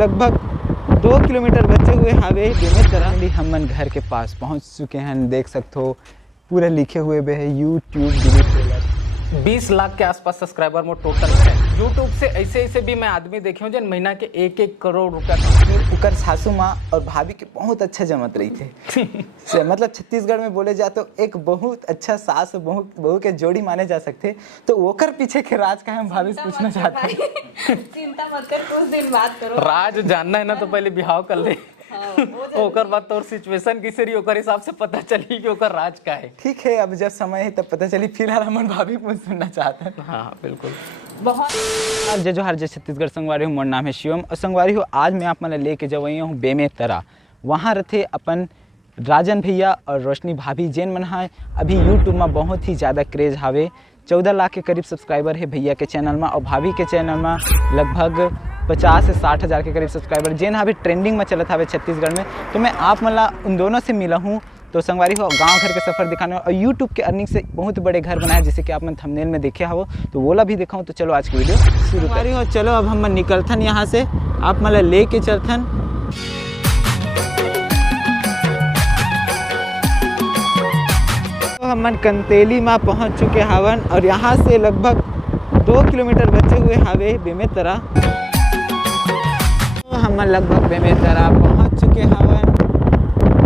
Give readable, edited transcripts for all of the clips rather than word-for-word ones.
लगभग 2 किलोमीटर बचे हुए हावे बेमे तरह हमन घर के पास पहुंच चुके हैं। देख सकते हो पूरे लिखे हुए बे है यूट्यूब दिलीप टेलर। 20 लाख के आसपास सब्सक्राइबर मोर टोटल है। यूट्यूब से ऐसे भी मैं आदमी देखे हूँ जिन महीना के 1-1 करोड़ रुपया उकर सासू माँ और भाभी के बहुत अच्छा जमत रही थे मतलब छत्तीसगढ़ में बोले जाए तो एक बहुत अच्छा सास बहू के जोड़ी माने जा सकते। तो ओकर पीछे के राज का हम भाभी से पूछना चाहते हैं। चिंता मत कर, कुछ दिन बात करो। राज जानना है ना तो पहले बिहाव कर ले। ओकर बाद तोर सिचुएशन किसे रही ओकर हिसाब से पता चली कि ओकर राज का है। ठीक है, अब जब समय है तब पता चली। फिलहाल हम भाभी पूछ सुनना चाहते हैं। हाँ बिल्कुल। बहुत जय जोहार, जय छत्तीसगढ़। संगवारी हूँ, मोर नाम है शिवम और संगवारी हूँ आज मैं आप मन लेके जवई हूँ बेमे तरा। वहाँ रहते अपन राजन भैया और रोशनी भाभी जेन मन है अभी यूट्यूब में बहुत ही ज़्यादा क्रेज हावे। 14 लाख के करीब सब्सक्राइबर है भैया के चैनल में और भाभी के चैनल में लगभग 50 से 60 हज़ार के करीब सब्सक्राइबर जेन अभी ट्रेंडिंग में चलत हावे छत्तीसगढ़ में। तो मैं आप मला उन दोनों से मिला हूँ। तो संगवारी हो गांव घर के सफ़र दिखाने और यूट्यूब के अर्निंग से बहुत बड़े घर बनाए जैसे कि आप मन थंबनेल में देखे हो, तो वो ला भी दिखाऊँ। तो चलो आज की वीडियो शुरू करी हो। चलो अब हम निकलथन यहाँ से, आप मला ले के चलथन। तो हम कंतेली में पहुँच चुके हावन और यहाँ से लगभग 2 किलोमीटर बचे हुए हावे बेमे तरा। तो हम लगभग बेमे तरा पहुँच चुके हावन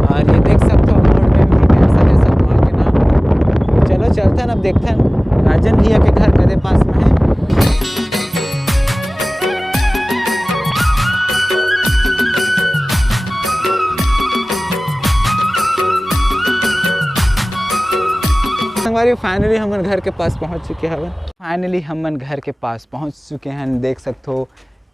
और ये देख सकते हो रोड में भी कैंसर है सब वहाँ के नाम। चलो चलते हैं, अब देखते हैं राजन भैया के घर कदे पास में है। फाइनली हम घर के पास पहुंच चुके हैं। देख सकते हो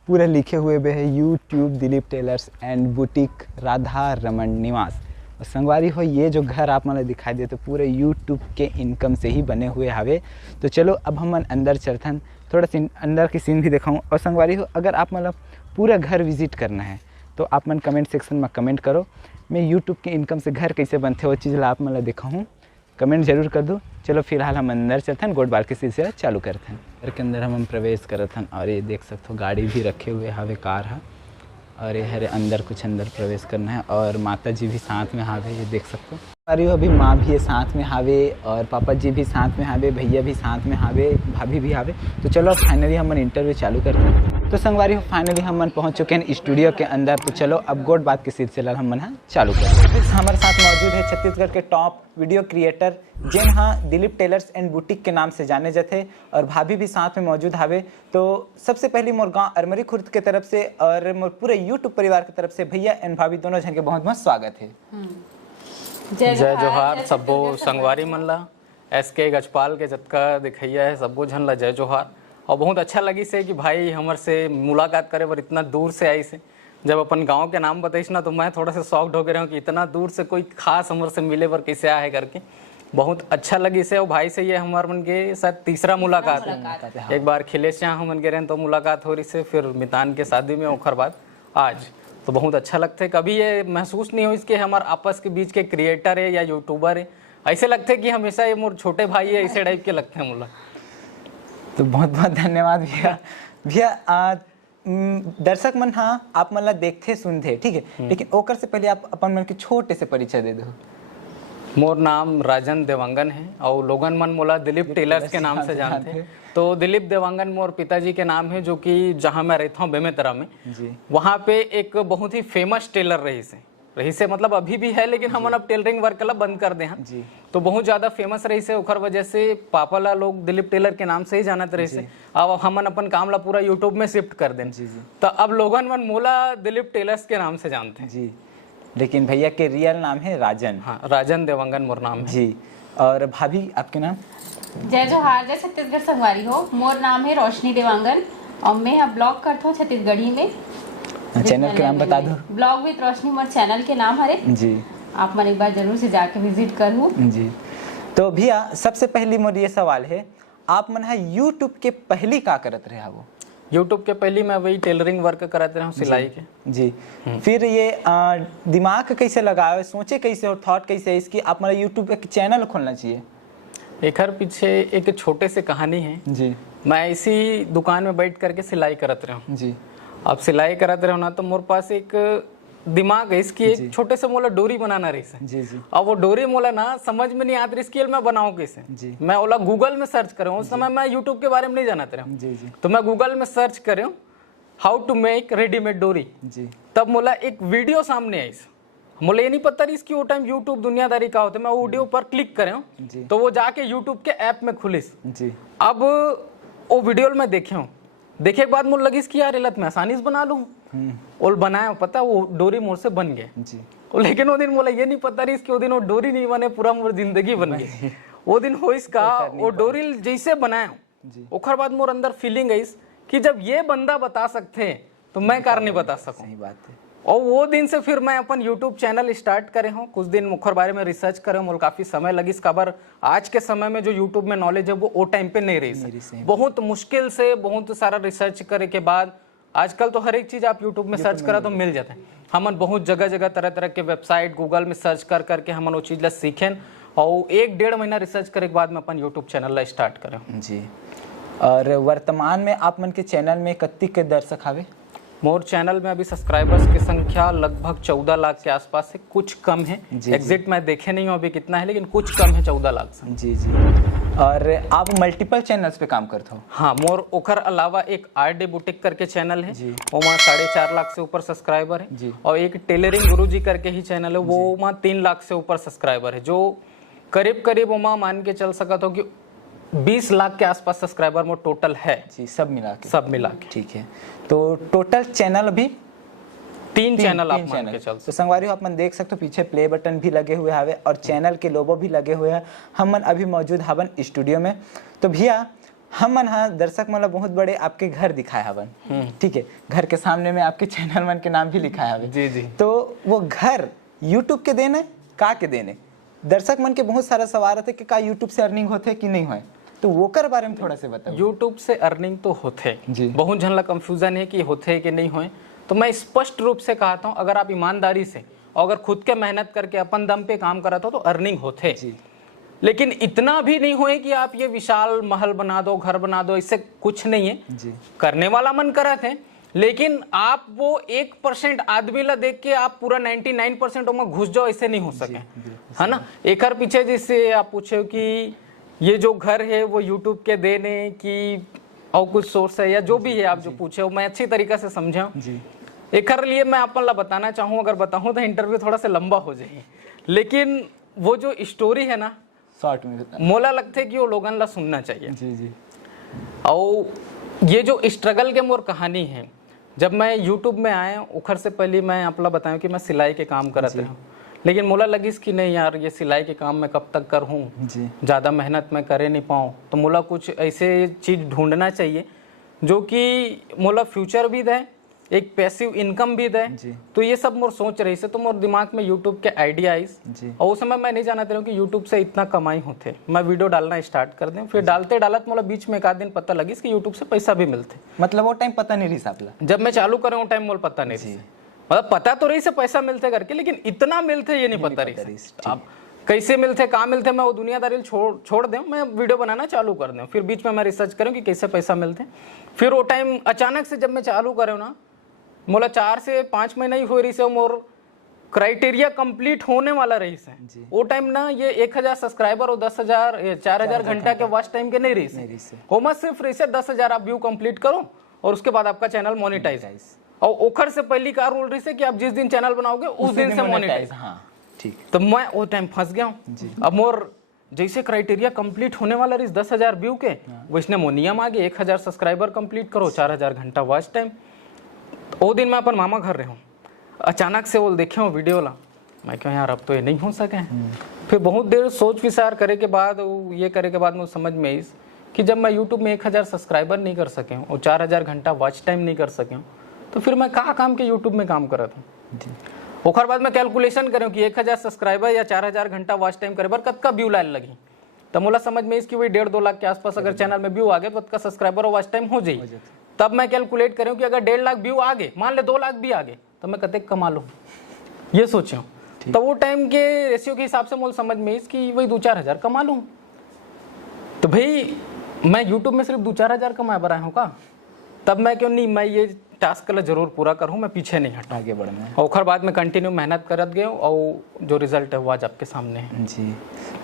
पूरे लिखे हुए बे है YouTube Dilip tailors and boutique Radha Raman Niwas. और संगवारी हो ये जो घर आप मन दिखाई देते पूरे यूट्यूब के इनकम से ही बने हुए हावे। तो चलो अब हम अंदर चलथन, थोड़ा सी अंदर की सीन भी दिखाऊँ। और संगवारी हो अगर आप मतलब पूरा घर विजिट करना है तो आप मन कमेंट सेक्शन में कमेंट करो। मैं यूट्यूब के इनकम से घर कैसे बनते वो चीज़ ला आप मतलब दिखाऊँ, कमेंट जरूर कर दो। चलो फिलहाल हम अंदर चलते हैं, गोट बाल के सिलसिला चालू करते हैं। घर के अंदर हम प्रवेश करते हैं और ये देख सकते हो गाड़ी भी रखे हुए हावे, कार है और ये हरे अंदर कुछ अंदर प्रवेश करना है। और माता जी भी साथ में हावे, ये देख सकते हो। अरे अभी माँ भी है साथ में हावे और पापा जी भी साथ में हावे, भैया भी साथ में हावे, भाभी भी हावे। तो चलो फाइनली हम इंटरव्यू चालू करते हैं। तो संगवारी हो फाइनली हम पहुंच चुके हैं स्टूडियो के अंदर। तो चलो अब गोट बात के सिलसिला हम चालू करते हैं। हमारे साथ मौजूद है छत्तीसगढ़ के टॉप वीडियो क्रिएटर जिन हाँ दिलीप टेलर्स एंड बुटीक के नाम से जाने जाते और भाभी भी साथ में मौजूद हावे। तो सबसे पहले मोर गाँव अरमरी खुर्द के तरफ से और मोर पूरे यूट्यूब परिवार की तरफ से भैया एंड भाभी दोनों जन के बहुत बहुत स्वागत है। जय जोहार सबो संगवारी मन ला, SK गजपाल के जतका दिखैया है सबो झन ला जय जोहार। और बहुत अच्छा लगी से कि भाई हमर से मुलाकात करे पर इतना दूर से आई से। जब अपन गांव के नाम बताइस ना तो मैं थोड़ा सा शॉक्ड हो गया हूँ कि इतना दूर से कोई खास हमर से मिले पर कैसे आए करके। बहुत अच्छा लगी से। और भाई से ये हमार मन के शायद तीसरा मुलाकात है। एक बार खिलेश यहाँ मन के रहे तो मुलाकात हो रही से, फिर मितान के शादी में ओखर बाद आज। तो बहुत अच्छा लगता है। कभी ये महसूस नहीं हो इसके हमारे आपस के बीच के क्रिएटर है या यूट्यूबर है, ऐसे लगते हैं कि हमेशा ये मोर छोटे भाई है, ऐसे टाइप के लगते हैं मुला। तो बहुत बहुत धन्यवाद भैया। भैया दर्शक मन हाँ आप मतलब देखते सुनते ठीक है, लेकिन ओकर से पहले आप अपन मन के छोटे से परिचय दे दो। मोर नाम राजन देवांगन है और लोगन मन मोला दिलीप टेलर्स के नाम से जानते हैं। तो दिलीप देवांगन मोर पिताजी के नाम है, जो कि जहाँ मैं रहता हूँ बेमे तरा में जी, वहाँ पे एक बहुत ही फेमस टेलर रही से मतलब अभी भी है, लेकिन हम अब टेलरिंग वर्क ला बंद कर दे हैं जी। तो बहुत ज्यादा फेमस रही से ओखर वजह से पापा ला लोग दिलीप टेलर के नाम से ही जानत रही से। अब हमन अपन काम ला पूरा यूट्यूब में शिफ्ट कर दें जी। तो अब लोगन मन मोला दिलीप टेलर्स के नाम से जानते हैं जी, लेकिन भैया के रियल नाम है राजन। हाँ, राजन देवांगन मोर नाम है जी। और भाभी आपके नाम? जय जोहार, जय छत्तीसगढ़ संगवारी हो। मोर नाम है रोशनी देवांगन और मैं अब ब्लॉग करता हूँ छत्तीसगढ़ी में। चैनल के नाम बता दो। Blog with Roshni more channel के नाम हरे जी। आप मन एक बार जरूर से जाके विजिट करूँ जी। तो भैया सबसे पहली मोर ये सवाल है, आप मन है यूट्यूब के पहली का करत रहे वो? यूट्यूब के पहले मैं वही टेलरिंग वर्क करते रहा हूँ, सिलाई के जी। फिर ये दिमाग कैसे लगाए, सोचे कैसे और थॉट कैसे इसकी आप मतलब यूट्यूब एक चैनल खोलना चाहिए? एक हर पीछे एक छोटे से कहानी है जी। मैं इसी दुकान में बैठ करके सिलाई करत रहा हूँ जी। अब सिलाई करते रहो ना तो मोर पास एक दिमाग है इसकी, एक छोटे से मोला डोरी बनाना रही से जी जी अब वो डोरी मोला ना समझ में नहीं आती रही इसकी मैं बनाऊं कैसे। जी। मैं ओला गूगल में सर्च कर रहा हूँ, उस समय मैं यूट्यूब के बारे में नहीं जानते रहा, जी जी तो मैं गूगल में सर्च कर रहा हूँ हाउ टू मेक रेडीमेड डोरी। जी तब मोला एक वीडियो सामने आई, मुझे ये नहीं पता रही इसकी वो टाइम यूट्यूब दुनियादारी का होता है। मैं वीडियो पर क्लिक करे जी। तो वो जाके यूट्यूब के ऐप में खुलिस। जी अब वो वीडियो में देखे हूँ, देखे के बाद मुझे लगी कि यार इलत मैं आसानी से बना लूँ और बनाया, पता वो डोरी मोर से बन गए। जी लेकिन वो दिन बोला ये नहीं पता रही इसकी वो दिन वो डोरी नहीं बने, पूरा मोर जिंदगी बन गई। वो दिन हो इसका वो डोरी जैसे बनाया ओखर बाद मोर अंदर फीलिंग आई कि जब ये बंदा बता सकते हैं तो मैं कार नहीं बता सकूं। सही बात है। और वो दिन से फिर मैं अपन YouTube चैनल स्टार्ट करे हूँ, कुछ दिन मुखर बारे में रिसर्च करे हूँ, मुझे काफी समय लगी इस खबर। आज के समय में जो YouTube में नॉलेज है वो टाइम पे नहीं रही, बहुत मुश्किल से बहुत सारा रिसर्च करे के बाद आजकल तो हर एक चीज आप YouTube में सर्च करा तो मिल जाता है। हमन बहुत जगह जगह तरह तरह के वेबसाइट गूगल में सर्च कर करके हमन वो चीज ला सीखें और 1-1.5 महीना रिसर्च करे के बाद में अपन YouTube चैनल ला स्टार्ट करे। जी। और वर्तमान में आप मन के चैनल में कत्ती के दर्शक हावे? मोर चैनल में अभी सब्सक्राइबर्स की संख्या लगभग 14 लाख के आसपास है, कुछ कम है। एग्जिट मैं देखे नहीं हूँ अभी कितना है, लेकिन कुछ कम है 14 लाख से। जी जी। और आप मल्टीपल चैनल्स पे काम करते हो? हाँ, मोर ओखर अलावा एक RD बुटीक करके चैनल है, वो वहाँ 4.5 लाख से ऊपर सब्सक्राइबर है। और एक टेलरिंग गुरुजी करके ही चैनल है, वो वहाँ 3 लाख से ऊपर सब्सक्राइबर है, जो करीब करीब वहाँ मान के चल सका तो कि 20 लाख के आसपास सब्सक्राइबर में टोटल है। जी, सब मिला के। ठीक है, तो टोटल चैनल अभी 3 चैनल आप मान के चल। तो संगवारी हो, आप मन देख सकते हो पीछे प्ले बटन भी लगे हुए हावे और चैनल के लोगो भी लगे हुए हैं। हम मन अभी मौजूद हवन स्टूडियो में। तो भैया हम मन हाँ दर्शक मतलब बहुत बड़े आपके घर दिखाए हवन, ठीक है, घर के सामने में आपके चैनल मन के नाम भी लिखा है। जी जी। तो वो घर यूट्यूब के देने का के देने? दर्शक मन के बहुत सारा सवाल रहते कि का यूट्यूब से अर्निंग होते कि नहीं होए, तो वो कर बारे में थोड़ा से बताओ। यूट्यूब से अर्निंग तो होते, बहुत जन ला कंफ्यूजन है कि होते कि नहीं होए, तो मैं स्पष्ट रूप से कहता हूँ अगर आप ईमानदारी से और अगर खुद के मेहनत करके अपन दम पे काम करते हो तो अर्निंग होते। लेकिन इतना भी नहीं होए कि आप ये विशाल महल बना दो, घर बना दो, इससे कुछ नहीं है जी। करने वाला मन करा थे, लेकिन आप वो 1% आदमी ला देख के आप पूरा 99% में घुस जाओ, ऐसे नहीं हो सके, है ना। एक हर पीछे जैसे आप पूछे कि ये जो घर है वो यूट्यूब के देने की और कुछ सोर्स है या जो भी है आप जो पूछे वो मैं अच्छी तरीके से समझा जी। एक हर लिए मैं अपन ला बताना चाहूँ, अगर बताऊँ तो इंटरव्यू थोड़ा सा लंबा हो जाए, लेकिन वो जो स्टोरी है ना शॉर्ट में मोला लगता है कि वो लोगन ला सुनना चाहिए जी जी। और ये जो स्ट्रगल के मोर कहानी है, जब मैं यूट्यूब में आया उखर से पहले मैं आपला बताऊं कि मैं सिलाई के काम करते हूँ, लेकिन मोला लगी कि नहीं यार ये सिलाई के काम मैं कब तक कर हूँ, ज़्यादा मेहनत मैं करे नहीं पाऊँ, तो मोला कुछ ऐसे चीज़ ढूंढना चाहिए जो कि मोला फ्यूचर भी दे, एक पैसिव इनकम भी दे। तो ये सब मोर सोच रही से, तो मोर दिमाग में यूट्यूब के आइडिया आई, और उस समय मैं नहीं जानता हूँ कि यूट्यूब से इतना कमाई होते। मैं वीडियो डालना स्टार्ट कर दूँ, फिर डालते डालत मोला बीच में एक आध दिन पता लगी कि यूट्यूब से पैसा भी मिलते। मतलब वो टाइम पता नहीं रही सापला, जब मैं चालू कर रहा हूँ टाइम मोल पता नहीं रही, मतलब पता तो रही से पैसा मिलते करके, लेकिन इतना मिलते ये नहीं पता रही। अब कैसे मिलते कहाँ मिलते मैं वो दुनियादारी छोड़ दूँ, मैं वीडियो बनाना चालू कर दूँ, फिर बीच में मैं रिसर्च करूँ कि कैसे पैसा मिलते। फिर वो टाइम अचानक से जब मैं चालू करूँ ना, मोला 4 से 5 महीना ही हो रही से, मोर क्राइटेरिया कंप्लीट होने वाला रही से। वो टाइम ना ये 1000 सब्सक्राइबर और 10,000 4,000 घंटा के वॉच टाइम के नहीं रही से, वो मत सिर्फ रही से 10,000 आप व्यू कंप्लीट करो और उसके बाद आपका चैनल मोनेटाइज। और ओखर से पहली कार रोल रही से कि आप जिस दिन चैनल बनाओगे उस दिन से मोनेटाइज। हाँ ठीक। तो मैं वो टाइम फंस गया हूँ। अब मोर जैसे क्राइटेरिया कंप्लीट होने वाला रही 10,000 व्यू के, वैसने मो नियम आगे 1000 सब्सक्राइबर कंप्लीट करो, 4,000 घंटा वॉच टाइम। वो दिन मैं अपन मामा घर रहे हूँ, अचानक से वो देखे हूँ वीडियो ला, मैं क्यों यार अब तो ये नहीं हो सके। फिर बहुत देर सोच विचार करे के बाद ये करे के बाद मुझे समझ में आई कि जब मैं यूट्यूब में 1000 सब्सक्राइबर नहीं कर सके हूँ और 4000 घंटा वॉच टाइम नहीं कर सके हूँ, तो फिर मैं कहाँ काम के यूट्यूब में काम कर रहा था। ओखर बाद मैं कैलकुलेशन करूँ कि 1000 सब्सक्राइबर या 4000 घंटा वॉच टाइम करे बार कतका व्यू लाइन लगी, तब मोला समझ में इसकी वही 1.5-2 लाख के आसपास अगर चैनल में व्यू आ गए तो कतका सब्सक्राइबर और वॉच टाइम हो जाए। तब मैं कैलकुलेट करूँ कि अगर 1.5 लाख व्यू आ गए, मान ले 2 लाख भी आ गए, तो मैं कतक कमा लूँ, ये सोचे हूँ। तो वो टाइम के रेशियो के हिसाब से मोल समझ में इसकी वही 2-4 हज़ार कमा लूँ। तो भाई मैं यूट्यूब में सिर्फ 2-4 हज़ार कमाए बनाया हूँ का, तब मैं क्यों नहीं मैं ये टास्क ला जरूर पूरा करूँ, मैं पीछे नहीं हटा। आगे बढ़ना है। और ओखर बाद में कंटिन्यू मेहनत करत गए और जो रिजल्ट है वो आज आपके सामने है। जी,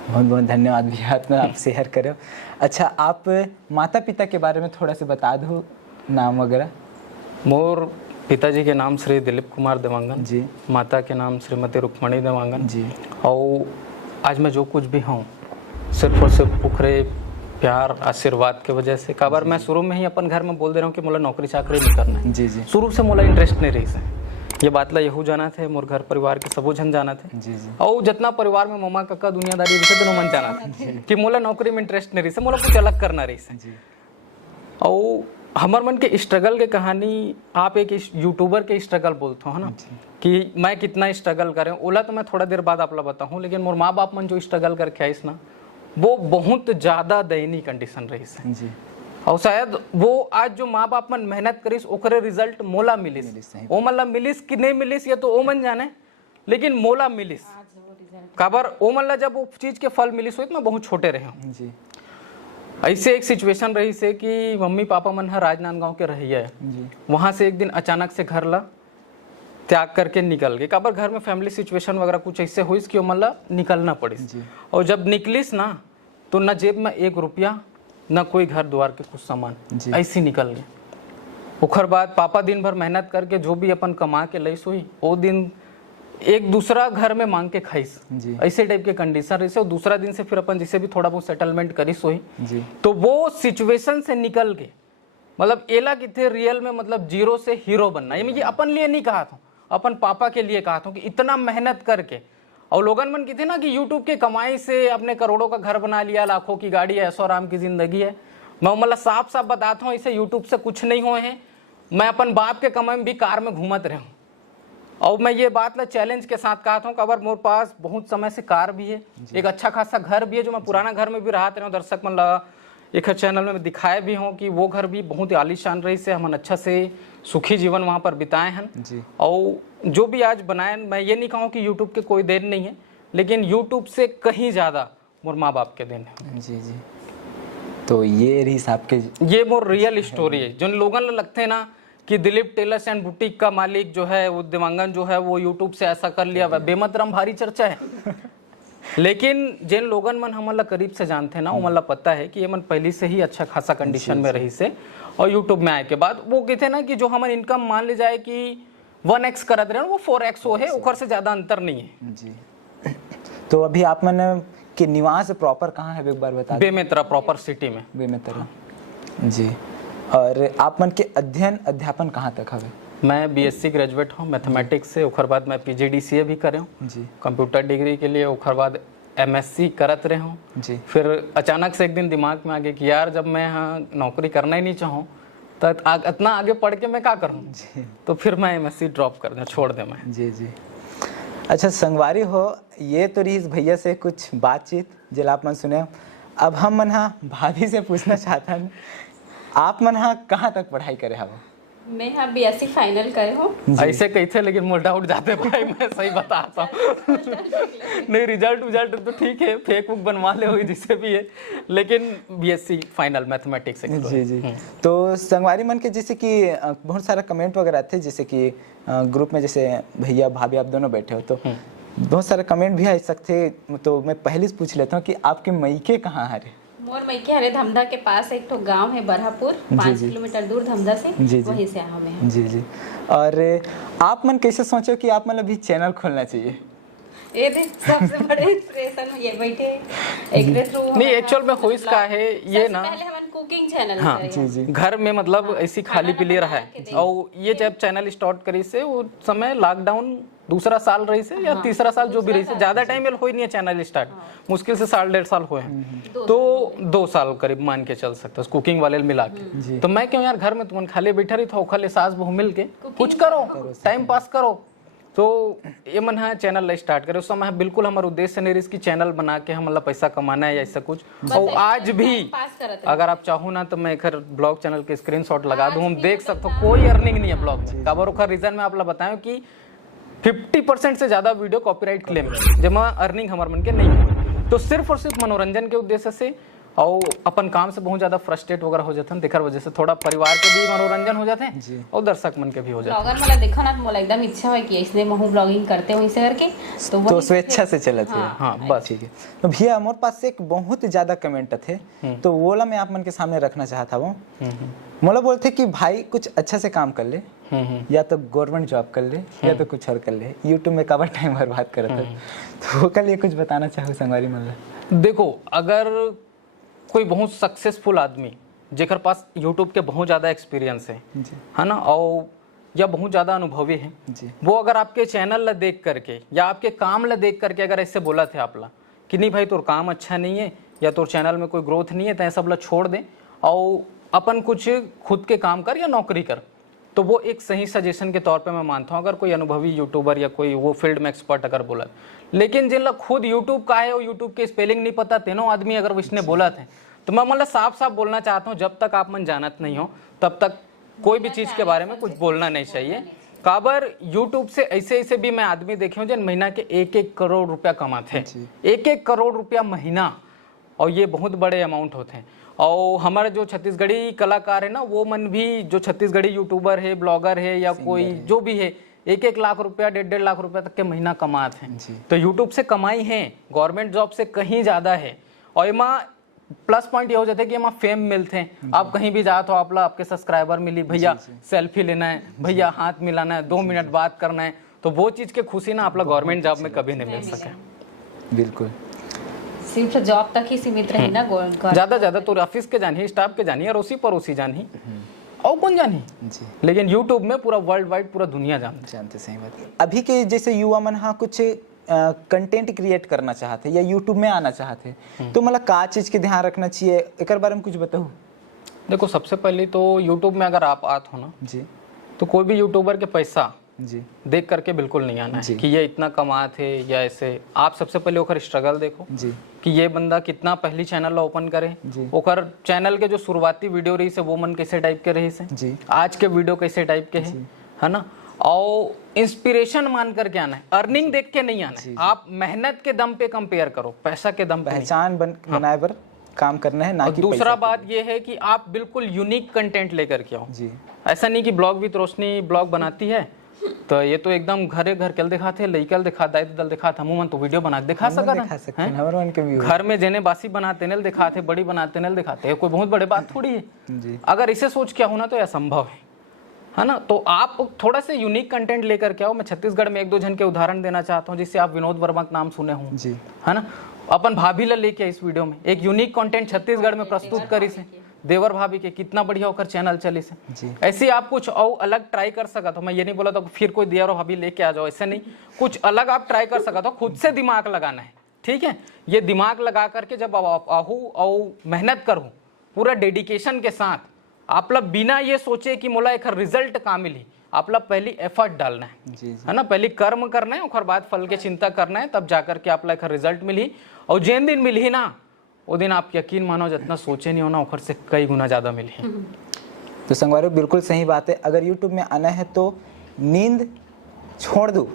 बहुत बहुत धन्यवाद भैया, इतना आप शेयर करो। अच्छा, आप माता पिता के बारे में थोड़ा सा बता दो, नाम वगैरह। मोर पिताजी के नाम श्री दिलीप कुमार देवांगन जी, माता के नाम श्रीमती रुक्मणी देवांगन जी। और आज मैं जो कुछ भी हूँ सिर्फ और सिर्फ पुखरे प्यार आशीर्वाद के वजह से। काबर मैं शुरू में ही अपन घर में बोल दे रहा हूँ कि मोला नौकरी चाकरी नहीं करना है। जी जी शुरू से मोला इंटरेस्ट नहीं रही से, ये बात ला यहू जाना थे, मोर घर परिवार के सबो जन जाना थे। जी जी और जितना परिवार में मम्मा काका दुनियादारी रही दोनों मन जाना थे कि मोला नौकरी में इंटरेस्ट नहीं रही से, मोला कुछ अलग करना रही से। जी। और हमार मन के स्ट्रगल के कहानी, आप एक यूट्यूबर के स्ट्रगल बोलते हो ना कि मैं कितना स्ट्रगल करें, ओला तो मैं थोड़ा देर बाद आपला बताऊँ, लेकिन मोर माँ बाप मन जो स्ट्रगल करके आइस ना, वो बहुत ज़्यादा दयनीय कंडीशन रही से। जी। और शायद वो आज जो माँ बाप मन मेहनत करिस ओकरे रिजल्ट मोला मिलिस, ओ मला मिलिस कि नहीं मिलिस ये तो ओ मन जाने, लेकिन मोला मिलिस। काबर ओ मला जब वो चीज के फल मिलिस हो ना बहुत छोटे रहे। जी। ऐसे एक सिचुएशन रही से कि मम्मी पापा मन है राजनांदगांव के रही है, वहां से एक दिन अचानक से घर ला त्याग करके निकल गए। काबर घर में फैमिली सिचुएशन वगैरह कुछ ऐसे हुई कि मतलब निकलना पड़ी। और जब निकलिस ना तो न जेब में 1 रुपया, न कोई घर द्वार के कुछ सामान, ऐसी निकल गए। ओखर बाद पापा दिन भर मेहनत करके जो भी अपन कमा के लईस हुई, वो दिन एक दूसरा घर में मांग के खाईस, ऐसे टाइप के कंडीशन रही से। और दूसरा दिन से फिर अपन जिसे भी थोड़ा बहुत सेटलमेंट करीस हुई, तो वो सिचुएशन से निकल के मतलब एला कि थे रियल में मतलब जीरो से हीरो बनना। ये अपन लिए नहीं कहा था, अपन पापा के लिए कहा था कि इतना मेहनत करके। और लोगन मन की थे ना कि यूट्यूब के कमाई से अपने करोड़ों का घर बना लिया, लाखों की गाड़ी है, ऐशो आराम की जिंदगी है। मैं मतलब साफ साफ बताता हूँ, इसे यूट्यूब से कुछ नहीं हुए हैं। मैं अपन बाप के कमाई में भी कार में घूमत रहा हूँ। और मैं ये बात ला चैलेंज के साथ कहा था, अगर मेरे पास बहुत समय से कार भी है, एक अच्छा खासा घर भी है, जो मैं पुराना घर में भी रहा था। दर्शक मन लगा एक चैनल में दिखाए भी हूँ कि वो घर भी बहुत आलीशान रही से, हम अच्छा से सुखी जीवन वहाँ पर बिताए हैं। और जो भी आज बनाए, मैं ये नहीं कहूँ कि यूट्यूब के कोई देन नहीं है, लेकिन यूट्यूब से कहीं ज़्यादा मोर माँ बाप के देन है। जी जी। तो ये रही आपके, ये मोर रियल स्टोरी है। जो लोगन लगते हैं ना कि दिलीप टेलर्स एंड बुटीक का मालिक जो है वो देवांगन जो है वो यूट्यूब से ऐसा कर लिया, वह बेमतरम भारी चर्चा है। लेकिन जिन लोगन मन हमला करीब से जानते हैं ना, वो मतलब पता है कि ये मन पहले से ही अच्छा खासा कंडीशन में रही से। और यूट्यूब में आए के बाद वो कहते ना कि जो हमारी इनकम मान ली जाए कि 1x करत रहे वो 4x हो है, ओखर से ज्यादा अंतर नहीं है। जी। तो अभी आप मन के निवास प्रॉपर कहाँ है एक बार बता? बेमेतरा प्रॉपर सिटी में। बेमेतरा। जी। और आप मन के अध्ययन अध्यापन कहाँ तक है? मैं बीएससी ग्रेजुएट हूँ मैथमेटिक्स से, ओखर बाद मैं पीजीडीसीए भी करे हूँ जी, कंप्यूटर डिग्री के लिए। ओखर बाद एमएससी करत रहे हूँ जी। फिर अचानक से एक दिन दिमाग में आ गया कि यार जब मैं यहाँ नौकरी करना ही नहीं चाहूँ तो इतना आगे पढ़ के मैं क्या करूँ, तो फिर मैं एमएससी ड्रॉप कर दूँ, छोड़ दे मैं। जी जी। अच्छा संगवारी हो, ये तो रही भैया से कुछ बातचीत जिला आप मन सुने। अब हम मन भाभी से पूछना चाहता हूँ, आप मन कहाँ तक पढ़ाई करे हवो? मैं हाँ बीएससी फाइनल करे हूँ। ऐसे कही थे लेकिन मुझे डाउट जाते भाई, मैं सही बताता हूँ। नहीं रिजल्ट तो ठीक है, फेक बुक बनवा ले हुई जिसे भी है, लेकिन बीएससी फाइनल मैथमेटिक्स। जी जी। तो संगवारी मन के जैसे कि बहुत सारा कमेंट वगैरह थे, जैसे कि ग्रुप में जैसे भैया भाभी आप दोनों बैठे हो तो बहुत सारे कमेंट भी आ सकते। तो मैं पहले से पूछ लेता हूँ कि आपके मैके कहाँ है? मोर मैके हरे धमधा के पास एक तो गांव है बरहापुर, 5 किलोमीटर दूर धमधा से, वहीं से आया मैं। जी जी। और आप मन कैसे सोचो कि आप मतलब भी चैनल खोलना चाहिए? ये देख सबसे बड़े इंस्पिरेशन ये बैठे एक थ्रू नहीं एक्चुअल में होइस का है ये ना, पहले हम कुकिंग चैनल हाँ जी जी, घर में मतलब ऐसी खाली पीली रहा है। और ये जब चैनल स्टार्ट करी से वो समय लॉकडाउन दूसरा साल रही से या तीसरा साल जो भी रही से, ज्यादा टाइम हो ही नहीं है चैनल स्टार्ट, मुश्किल से 1.5 साल हुए हैं। तो 2 साल करीब मान के चल सकते हो कुकिंग वाले मिला के। तो मैं क्यों यार घर में तुम खाली बैठा रही था, खाली सास बहू मिल के कुछ करो, टाइम पास करो। तो ये मन है चैनल स्टार्ट करे। उस समय बिल्कुल हमारा उद्देश्य नहीं रही कि चैनल बना के हम पैसा कमाना है या ऐसा कुछ। और आज भी अगर आप चाहो ना तो मैं एक ब्लॉग चैनल के स्क्रीनशॉट लगा दूं, हम देख सकते हो कोई अर्निंग नहीं है ब्लॉग में। काबर रीजन में आप बताएं कि 50% से ज्यादा वीडियो कॉपीराइट क्लेम है, जमा अर्निंग हमारे मन के नहीं है। तो सिर्फ और सिर्फ मनोरंजन के उद्देश्य से और अपन काम से बहुत ज्यादा फ्रस्ट्रेट वगैरह हो जाते हैं, तेकर वजह से थोड़ा परिवार के भी मनोरंजन हो जाते हैं और दर्शक मन के भी हो जाते हैं। ब्लॉगर मला देखो ना तो मोला एकदम इच्छा है कि इसने महू ब्लॉगिंग करते हो इसे करके तो तो वही स्वेच्छा से चलत है। हाँ बस ठीक है। तो भैया हमारे पास एक बहुत ज्यादा कमेंट थे, तो वो ला मैं आप मन के सामने रखना चाहता हूँ। मोला बोलते कि भाई कुछ अच्छा से काम कर ले, या तो गवर्नमेंट जॉब कर ले या तो कुछ और कर ले, यूट्यूब में कबर टाइम बर्बाद करत है। तो वो कल ये कुछ बताना चाहो संगवारी मन ला। देखो, अगर कोई बहुत सक्सेसफुल आदमी जेकर पास यूट्यूब के बहुत ज़्यादा एक्सपीरियंस है ना, और या बहुत ज़्यादा अनुभवी है, वो अगर आपके चैनल ला देख करके या आपके काम ला देख करके अगर ऐसे बोला थे आप ला कि नहीं भाई तोर काम अच्छा नहीं है या तोर चैनल में कोई ग्रोथ नहीं है, तो सब ला छोड़ दे और अपन कुछ खुद के काम कर या नौकरी कर, तो वो एक सही सजेशन के तौर पे मैं मानता हूँ, अगर कोई अनुभवी यूट्यूबर या कोई वो फील्ड में एक्सपर्ट अगर बोला। लेकिन जिन लोग खुद यूट्यूब का है और यूट्यूब के स्पेलिंग नहीं पता, तीनों आदमी अगर उसने बोला थे, तो मैं मतलब साफ साफ बोलना चाहता हूँ, जब तक आप मन जानत नहीं हो तब तक कोई भी चीज़ के बारे में कुछ बोलना नहीं चाहिए। काबर यूट्यूब से ऐसे ऐसे भी मैं आदमी देखे हूँ जिन महीना के 1-1 करोड़ रुपया कमाते हैं, 1-1 करोड़ रुपया महीना, और ये बहुत बड़े अमाउंट होते हैं। और हमारे जो छत्तीसगढ़ी कलाकार है ना, वो मन भी जो छत्तीसगढ़ी यूट्यूबर है, ब्लॉगर है या कोई जो भी है, 1-1 लाख रुपया 1.5 लाख रुपया तक के महीना कमाते हैं। तो यूट्यूब से कमाई है, गवर्नमेंट जॉब से कहीं ज़्यादा है। और एमा प्लस पॉइंट ये हो जाता है कि एमा फेम मिलते हैं, आप कहीं भी जाते हो आपला आपके सब्सक्राइबर मिली, भैया सेल्फी लेना है, भैया हाथ मिलाना है, 2 मिनट बात करना है, तो वो चीज़ के खुशी ना आपला गवर्नमेंट जॉब में कभी नहीं मिल सके। बिल्कुल सिर्फ जॉब तक ही सीमित रही ना। ज्यादा तो ऑफिस के जानी, स्टाफ के जानी, और उसी पड़ोसी जानी और कौन जानी जी। लेकिन यूट्यूब में पूरा वर्ल्ड वाइड पूरा दुनिया जानते। सही बात। अभी के जैसे युवा मन हाँ कुछ कंटेंट क्रिएट करना चाहते या यूट्यूब में आना चाहते, तो मतलब का चीज के ध्यान रखना चाहिए, एक बारे में कुछ बताओ। देखो, सबसे पहले तो यूट्यूब में अगर आप आते हो ना जी, तो कोई भी यूट्यूबर के पैसा जी देख करके बिल्कुल नहीं आना है कि ये इतना कमाते है या ऐसे। आप सबसे पहले ओकर स्ट्रगल देखो जी, कि ये बंदा कितना पहली चैनल ओपन करे, ओकर चैनल के जो शुरुआती वीडियो रही से वो मन कैसे टाइप के रही से जी, आज के वीडियो कैसे टाइप के है ना, और इंस्पिरेशन मान करके आना है, अर्निंग देख के नहीं आना है। आप मेहनत के दम पे कंपेयर करो, पैसा के दम पे पहचान बनाए पर काम करना है ना कि दूसरा बात ये है कि आप बिल्कुल यूनिक कंटेंट लेकर के आओ जी। ऐसा नहीं कि ब्लॉग विद रोशनी ब्लॉग बनाती है तो ये तो एकदम घरे घर कल दिखाते, लइकल दिखाता है, दल दिखाता, हमूमन तो वीडियो बना के दिखा सकते हैं। घर में जेने बासी बनाते नल दिखाते, बड़ी बनाते नल दिखाते, कोई बहुत बड़े बात थोड़ी है। अगर इसे सोच के होना तो असंभव है ना। तो आप थोड़ा से यूनिक कंटेंट लेकर के आओ। मैं छत्तीसगढ़ में 1-2 जन के उदाहरण देना चाहता हूँ, जिससे आप विनोद वर्मा का नाम सुने हों जी, है ना। अपन भाभी ला लेके इस वीडियो में एक यूनिक कंटेंट छत्तीसगढ़ में प्रस्तुत करी से, देवर भाभी के कितना बढ़िया होकर चैनल चली से। ऐसे आप कुछ और अलग ट्राई कर सका तो मैं ये नहीं बोला तो फिर कोई देवर भाभी लेके आ जाओ, ऐसे नहीं, कुछ अलग आप ट्राई कर सका तो खुद से दिमाग लगाना है, ठीक है। ये दिमाग लगा करके जब आप आहू और मेहनत करो पूरा डेडिकेशन के साथ, आप लोग बिना ये सोचे कि मोला एक रिजल्ट का मिली, आप लोग पहली एफर्ट डालना है ना, पहली कर्म करना है, और बाद फल के चिंता करना है, तब जाकर के आप लोग एक रिजल्ट मिली। और जिन दिन मिली ना वो दिन आप यकीन मानो जितना सोचे नहीं होना उखर से कई गुना ज़्यादा मिली है। तो संगवारी बिल्कुल सही बात है। अगर यूट्यूब में आना है तो नींद छोड़ दो,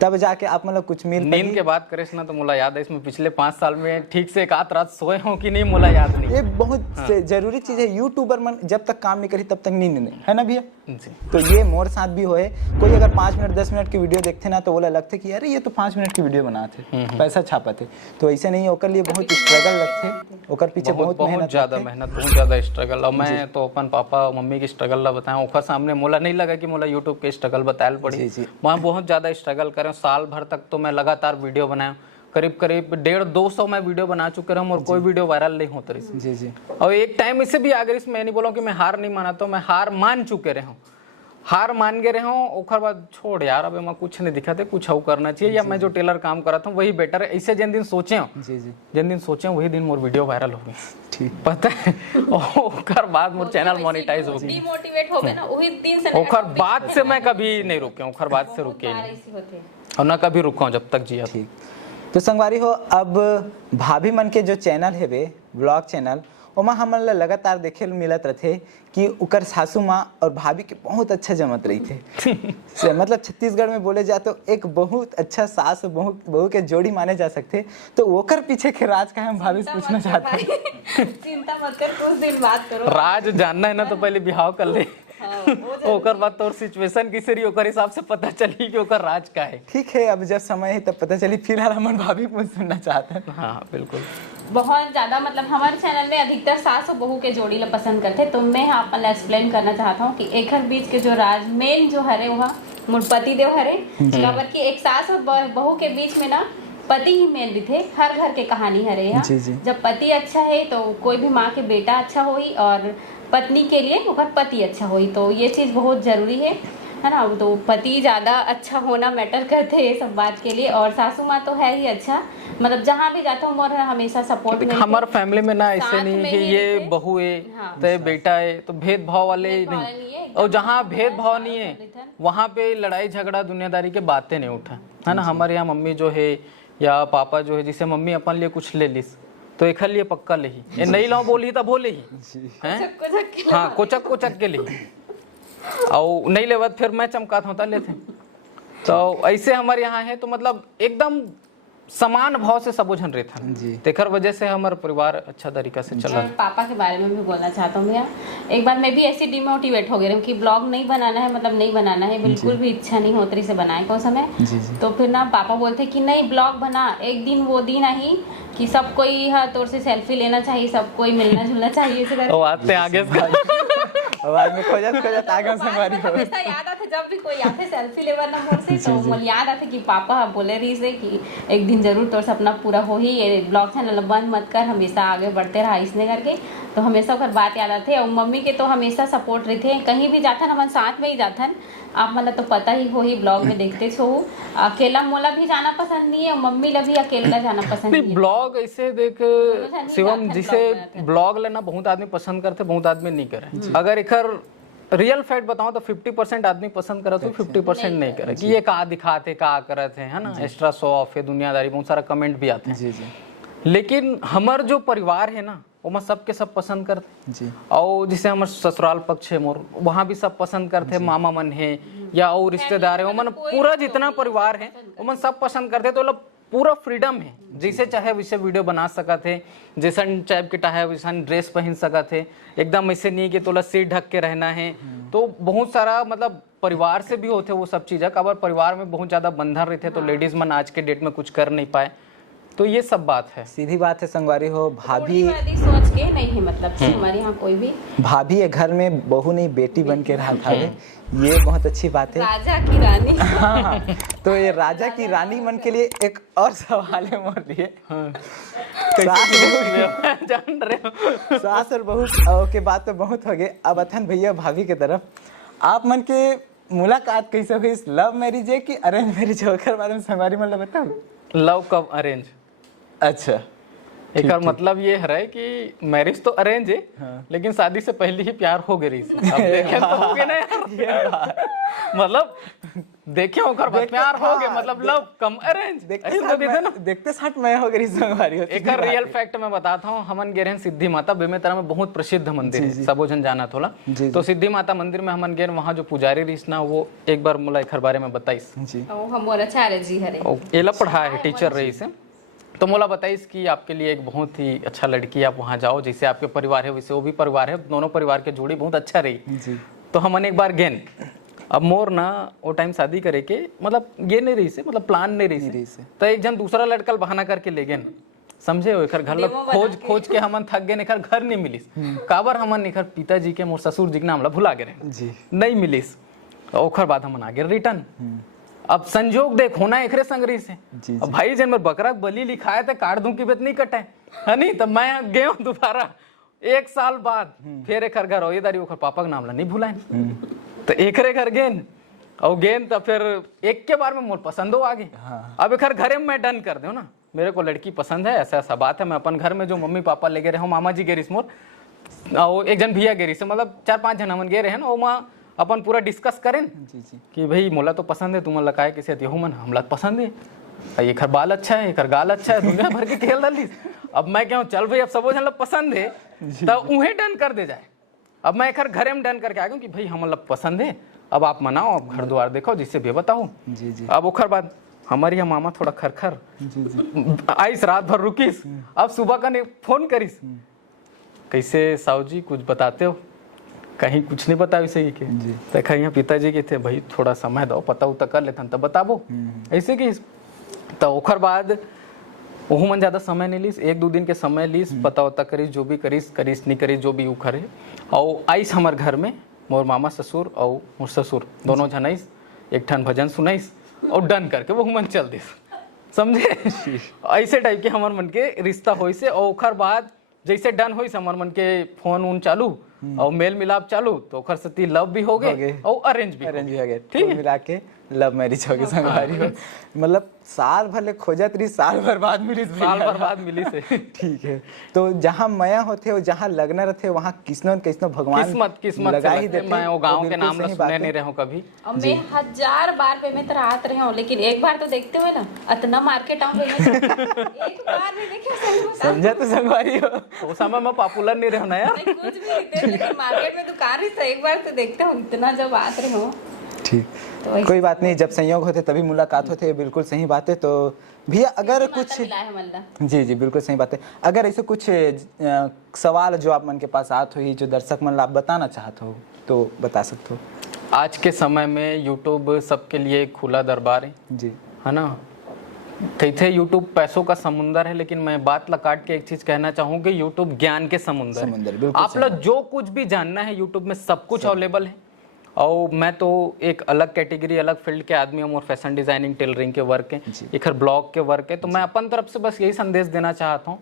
तब जाके आप मतलब कुछ मिल। नींद के बात करें ना तो मुला याद है, इसमें पिछले 5 साल में ठीक से 1 रात सोए हो कि नहीं मुला याद नहीं। ये बहुत जरूरी चीज है। यूट्यूबर मन जब तक काम नहीं करी तब तक नींद नहीं, है ना भैया। तो ये मोर साथ भी होए, कोई अगर 5 मिनट 10 मिनट की वीडियो देखते ना तो बोला लगते कि अरे ये तो 5 मिनट की वीडियो बनाते, पैसा छापाते, तो ऐसे नहीं, ओकर लिए बहुत स्ट्रगल लगते, ओकर पीछे बहुत ज्यादा मेहनत, बहुत ज्यादा स्ट्रगल। और मैं तो अपन पापा मम्मी की स्ट्रगल ला बताया, ओकर सामने मोला नहीं लगा कि मोला यूट्यूब के स्ट्रगल बतायल पड़ी। वहाँ बहुत ज्यादा स्ट्रगल करें, साल भर तक तो मैं लगातार वीडियो बनाया, करीब 150-200 मैं वीडियो बना चुके हूँ, और कोई वीडियो वायरल नहीं होता रही जी जी। और एक टाइम इसे भी अगर इसमें नहीं बोला कि मैं हार नहीं माना, तो मैं हार मान चुके रहा हूँ, हार मान गए रहे हूँ, ओखर बाद छोड़ यार अब मैं कुछ नहीं दिखाते, कुछ और करना चाहिए, या मैं जो टेलर काम कर रहा था वही बेटर है। ऐसे जिन दिन सोचे हो जिन दिन सोचे वही दिन मोर वीडियो वायरल हो गई, ठीक पता है। ओखर बाद मोर चैनल मोनेटाइज हो गई, डिमोटिवेट हो गए ना वही दिन से। ओखर बाद से मैं कभी नहीं रुके, ओखर बाद से रुके नहीं और ना कभी रुका हूँ जब तक जिया। ठीक। तो संगवारी हो, अब भाभी मन के जो चैनल है वे ब्लॉग चैनल, ओमा हमन ला लगातार देखे ल मिलत रथे कि उकर सासू माँ और भाभी के बहुत अच्छा जमत रही थे। मतलब छत्तीसगढ़ में बोले जाए तो एक बहुत अच्छा सास और बहू के जोड़ी माने जा सकते। तो ओकर पीछे के राज का हम भाभी से पूछना चाहते हैं। चिंता मत कर, कुछ दिन बात करो। राज जानना है ना तो पहले बिहाव कर ले। ओकर बाद तोर सिचुएशन किसे रही ओकर हिसाब से पता चली कि ओकर राज का है। ठीक है, अब जब समय है तब पता चली। फिलहाल हमन भाभी पूछ सुनना चाहते हैं। हाँ बिल्कुल। बहुत ज्यादा मतलब हमारे चैनल में अधिकतर सास और बहू के जोड़ी ला पसंद करते। तो मैं अपन एक्सप्लेन करना चाहता हूँ कि एकर बीच के जो राज मेन जो हरे वह मोर पति देव हरे। काबर कि एक सास और बहू के बीच में ना पति ही मेन दिखे। हर घर के कहानी हरे यहाँ। जब पति अच्छा है तो कोई भी माँ के बेटा अच्छा होई और पत्नी के लिए ओकर पति अच्छा होई। तो ये चीज बहुत जरूरी है ना। तो पति ज्यादा अच्छा होना मैटर करते हैं ये सब बात के लिए। और सासू माँ तो है ही अच्छा, मतलब जहाँ भी जाता हूँ मोर हमेशा सपोर्ट में। हमारे फैमिली में ना ऐसे नहीं कि ये बहू है तो बेटा है, तो भेदभाव वाले नहीं। और जहाँ भेदभाव नहीं है वहाँ पे लड़ाई झगड़ा दुनियादारी के बातें नहीं उठा है ना। हमारे यहाँ मम्मी जो है या पापा जो है, जिसे मम्मी अपन लिए कुछ ले लिस तो एक लिए पक्का ले ही, ये नहीं लाओ बोली तो बोले ही हैं। हाँ कोचक के लिए और नहीं लेवत फिर मैं चमकाता हूँ लेते। तो ऐसे हमारे यहाँ है। तो मतलब एकदम समान भाव से सब जन रहता है। तेकर वजह से हमारा परिवार अच्छा तरीका से चला। पापा के बारे में भी बोलना चाहता हूँ भैया। एक बार मैं भी ऐसी डिमोटिवेट हो गई हूँ कि ब्लॉग नहीं बनाना है, मतलब नहीं बनाना है, बिल्कुल भी इच्छा नहीं होती से बनाए को समय। तो फिर ना पापा बोलते कि नहीं ब्लॉग बना, एक दिन वो दिन आई कि सब कोई तौर से सेल्फी लेना चाहिए, सब कोई मिलना जुलना चाहिए। आगे आवाज में खोजत आगे संगवारी हो। हमेशा याद आते जब भी कोई आते सेल्फी लेवर ना मोर से तो मोर याद आते कि पापा बोले रही से कि एक दिन जरूर तोर सपना पूरा हो ही, ये ब्लॉग चैनल बंद मत कर, हमेशा आगे बढ़ते रहा इसने करके। तो हमेशा ओकर बात याद आते। और मम्मी के तो हमेशा सपोर्ट रही थे, कहीं भी जाथन हम साथ में ही जाथन। आप मतलब तो पता ही हो ही ब्लॉग में देखते छो। अकेला मोला भी जाना पसंद नहीं है और मम्मी ला भी अकेला जाना पसंद नहीं है। ब्लॉग ऐसे देख शिवम, जिसे ब्लॉग लेना बहुत आदमी पसंद करते, बहुत आदमी नहीं करे। अगर एकर रियल फैक्ट बताऊं तो 50% आदमी पसंद करत हो, 50% नहीं करे कि ये का दिखाते का करते हैं, है ना। एक्स्ट्रा शो ऑफ है, दुनियादारी, बहुत सारा कमेंट भी आते हैं। लेकिन हमार जो परिवार है ना वो मैं सबके सब पसंद करते। और जिसे हमार ससुराल पक्ष है मोर, वहाँ भी सब पसंद करते। मामा मन है या और रिश्तेदार है, वो मन पूरा जितना परिवार है वो मन सब पसंद करते। तो पूरा फ्रीडम है, जैसे चाहे वैसे वीडियो बना सकत है, जैसा टाइप के चाहे वैसा ड्रेस पहन सकत है। एकदम ऐसे नहीं कि तोला सिर ढक के रहना है। तो बहुत सारा मतलब परिवार से भी होते वो सब चीज़। अगर परिवार में बहुत ज़्यादा बंधन रहते तो लेडीज मन आज के डेट में कुछ कर नहीं पाए। तो ये सब बात है, सीधी बात है संगवारी हो। भाभी सोच के नहीं है, मतलब हमारे यहाँ कोई भी भाभी ये घर में बहू नहीं बेटी बन के रहा था, ये बहुत अच्छी बात है। राजा की रानी। हाँ, तो ये राजा की रानी मन के लिए एक और सवाल है मोर लिए। जान रहे हो सास और बहू के बात तो बहुत हो गए। अब अथन भैया भाभी के तरफ, आप मन के मुलाकात कैसे हुई? लव मैरिज है कि अरेंज मैरिज है? ओकर बारे में संगवारी मन बताओ। लव कब अरेंज? अच्छा, एक मतलब ये है कि मैरिज तो अरेंज है लेकिन शादी से पहले ही प्यार हो गई। अब देखे तो हो गए ना यार। मतलब देखे होकर प्यार हो गए, मतलब लव कम अरेंज। देखते साथ मैं हो गई संगवारी। एक रियल फैक्ट मैं बताता हूँ। हमन गेरहन सिद्धि माता बेमेतरा में बहुत प्रसिद्ध मंदिर है, सबो जन जाना थोड़ा। तो सिद्धि माता मंदिर में हमन गेर, वहाँ जो पुजारी रही ना वो एक बार मुला एक बारे में बताइस। एला पढ़ा है, टीचर रही से। तो मोला बताइस कि आपके लिए एक बहुत ही अच्छा लड़की, आप वहाँ जाओ, जैसे आपके परिवार है वैसे वो भी परिवार है, दोनों परिवार के जोड़ी बहुत अच्छा रही। तो हमन एक बार गेन, अब मोर ना वो टाइम शादी करे के मतलब ये नहीं रही से, मतलब प्लान नहीं रही से। तो एक जन दूसरा लड़का बहाना करके ले गेन, समझे हो। एकर घर खोज के हमन थक गए, एकर घर नहीं मिलिस। काबर हमन एकर पिताजी के, मोर ससुर जी के नाम ला भुला गए, नहीं मिलिस। ओकर बाद हमन आगे रिटर्न। अब संजोग देख होना एकरे संगरी से। अब भाई जन मैं बकरा बलि लिखाए थे, काट दूं की बेत नहीं कटे है नहीं। तो मैं गए दोबारा 1 साल बाद फिर एक घर हो दारी, ओकर पापा के नाम ला नहीं भुलाए। तो एकरे घर गेन और गेन तो फिर एक के बार में मोर पसंद हो आगे। अब एक घरे में मैं डन कर दूं ना, मेरे को लड़की पसंद है, ऐसा ऐसा बात है। मैं अपन घर में जो मम्मी पापा ले गए रहे, मामा जी गेरिस मोर, और एक जन भैया गेरिस, मतलब 4-5 जन हमन गए रहे हैं। और अपन पूरा डिस्कस करें कि भाई मोला तो पसंद है, तुम लगाए किसी हो मन, हमला पसंद है, ये बाल अच्छा है, गाल अच्छा है, दुनिया भर के खेल डाली। अब मैं क्या चल भाई, अब सब जन पसंद है तो उन्हें डन कर दे जाए। अब मैं एक घरे में डन करके आ गया कि भाई हम पसंद है, अब आप मनाओ, अब घर द्वार देखो, जिससे भी बताओ। जी जी। अब ओखर बाद हमारे यहाँ मामा थोड़ा खरखर आइस, रात भर रुकीस, अब सुबह का नहीं फोन करीस, कैसे साहू जी कुछ बताते हो? कहीं कुछ नहीं बताओ सही के। देखा यहाँ पिताजी के थे, भाई थोड़ा समय दो, पता उता कर लेते तब बताबो ऐसे कि। तो ओखर बाद ओहू मन ज्यादा समय नहीं लीस, 1-2 दिन के समय लीस, पता उता करीस, जो भी करीस नहीं करीस, जो भी ऊ करे। और आइस हमार घर में मोर मामा ससुर और मोर ससुर दोनों जन आइस, एक ठन भजन सुनाइस और डन करके वो मन चल दिस, समझे? ऐसे टाइप के हमार मन के रिश्ता होई से। और ओखर बाद जैसे डन होई हमार मन के फोन उन चालू और मेल मिलाप चालू, तो ओखर सती लव भी हो गए और अरेंज भी हो गए। ठीक है, मिला के लव मैरिज हो गई संगवारी हो। मतलब साल भर ले खोजत रही, साल भर बाद मिली, से। ठीक है, तो जहाँ मया होते और जहाँ लगना रहते वहाँ किसनो न किसनो भगवान किस्मत लगा ही देते। मैं वो गांव के नाम सुने नहीं रहा हूँ कभी, और मैं 1000 बार पेमेंट रात रहे हूँ, लेकिन एक बार तो देखते हुए ना इतना मार्केट आऊँ एक बार भी देखे, समझा तो संगवारी हो। उस समय मैं पॉपुलर नहीं रहा ना यार, कुछ भी नहीं, लेकिन मार्केट में दुकान ही एक बार तो देखते हूँ, इतना जब आते रहे हो। ठीक, तो कोई बात नहीं, जब संयोग होते तभी मुलाकात होते, बिल्कुल सही बात है। तो भैया अगर कुछ, जी जी बिल्कुल सही बात है, अगर ऐसे कुछ सवाल जो आप मन के पास आत हो, जो दर्शक मन आप बताना चाहते हो तो बता सकते हो। आज के समय में यूट्यूब सबके लिए खुला दरबार है जी, है ना? थे यूट्यूब पैसों का समुंदर है, लेकिन मैं बात काट के एक चीज कहना चाहूँ कि यूट्यूब ज्ञान के समुंदर है। आप लोग जो कुछ भी जानना है यूट्यूब में सब कुछ अवेलेबल है। और मैं तो एक अलग कैटेगरी, अलग फील्ड के आदमी हूँ, और फैशन डिजाइनिंग, टेलरिंग के वर्क है, एक ब्लॉग के वर्क है। तो मैं अपन तरफ से बस यही संदेश देना चाहता हूँ,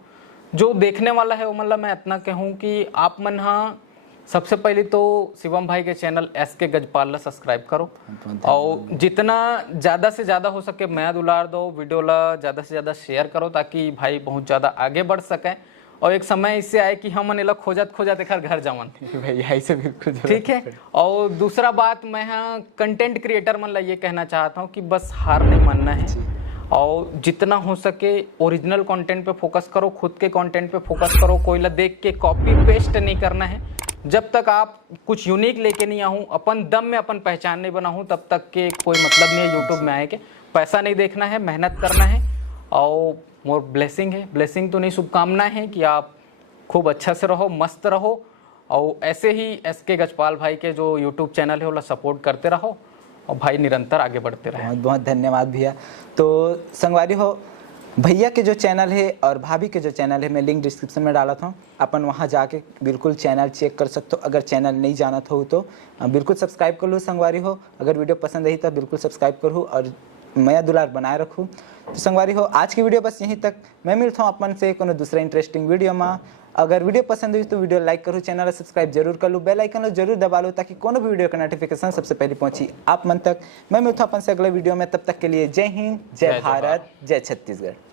जो देखने वाला है वो मतलब मैं इतना कहूँ कि आप मन हाँ सबसे पहले तो शिवम भाई के चैनल SK गजपाल ला सब्सक्राइब करो, और जितना ज़्यादा से ज़्यादा हो सके मैं दुलार दो, वीडियो ला ज़्यादा से ज़्यादा शेयर करो, ताकि भाई बहुत ज़्यादा आगे बढ़ सकें। और एक समय इससे आए कि हम मन खोजत एक घर जावन भैया ऐसे बिल्कुल ठीक है। और दूसरा बात मैं हाँ कंटेंट क्रिएटर मन ला ये कहना चाहता हूँ कि बस हार नहीं मानना है, और जितना हो सके ओरिजिनल कंटेंट पे फोकस करो, खुद के कंटेंट पे फोकस करो, कोई ला देख के कॉपी पेस्ट नहीं करना है। जब तक आप कुछ यूनिक लेके नहीं आऊँ, अपन दम में अपन पहचान नहीं बनाऊँ, तब तक के कोई मतलब नहीं है यूट्यूब में आए के। पैसा नहीं देखना है, मेहनत करना है, और मोर ब्लेसिंग है, ब्लेसिंग तो नहीं शुभकामनाएं हैं कि आप खूब अच्छा से रहो, मस्त रहो, और ऐसे ही SK गजपाल भाई के जो यूट्यूब चैनल है वो सपोर्ट करते रहो, और भाई निरंतर आगे बढ़ते रहे। बहुत बहुत धन्यवाद भैया। तो संगवारी हो, भैया के जो चैनल है और भाभी के जो चैनल है मैं लिंक डिस्क्रिप्शन में डाला था, अपन वहाँ जाके बिल्कुल चैनल चेक कर सकते हो। अगर चैनल नहीं जाना था तो बिल्कुल सब्सक्राइब कर लो संगवारी हो। अगर वीडियो पसंद आई तो बिल्कुल सब्सक्राइब करूँ और मैं दुलार बनाए रखूँ। तो संगवारी हो, आज की वीडियो बस यहीं तक। मैं मिलता हूँ अपन से कोनो दूसरा इंटरेस्टिंग वीडियो में। अगर वीडियो पसंद हुई तो वीडियो लाइक करो, चैनल सब्सक्राइब जरूर कर लो, बेल आइकन जरूर दबा लो, ताकि कोनो भी वीडियो का नोटिफिकेशन सबसे पहले पहुंची आप मन तक। मैं मिलता हूँ अपन से अगले वीडियो में, तब तक के लिए जय हिंद, जय भारत, जय छत्तीसगढ़।